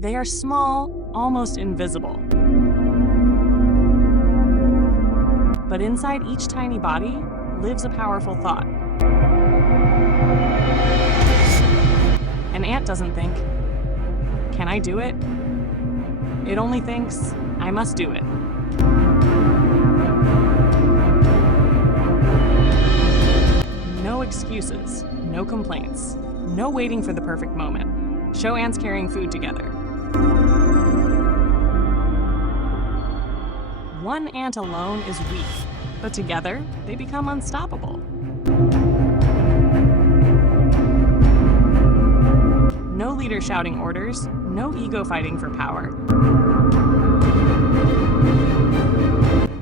They are small, almost invisible. But inside each tiny body lives a powerful thought. An ant doesn't think, "Can I do it?" It only thinks, "I must do it." No excuses, no complaints, no waiting for the perfect moment. Show ants carrying food together. One ant alone is weak, but together they become unstoppable. No leader shouting orders, no ego fighting for power.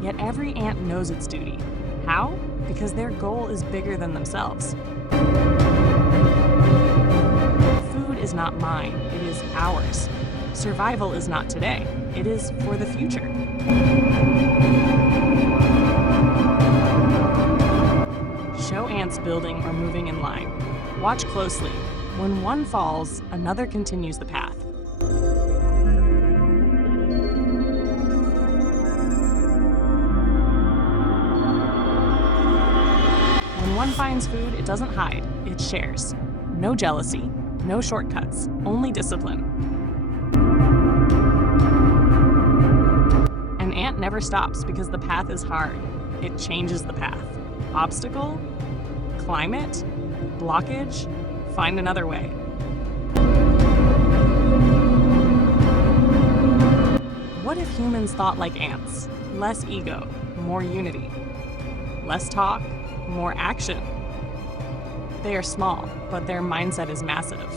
Yet every ant knows its duty. How? Because their goal is bigger than themselves. Food is not mine, it is ours. Survival is not today, it is for the future. Show ants building or moving in line. Watch closely. When one falls, another continues the path. When one finds food, it doesn't hide, it shares. No jealousy, no shortcuts, only discipline. An ant never stops because the path is hard. It changes the path. Obstacle, climb it, blockage, find another way. What if humans thought like ants? Less ego, more unity. Less talk, more action. They are small, but their mindset is massive.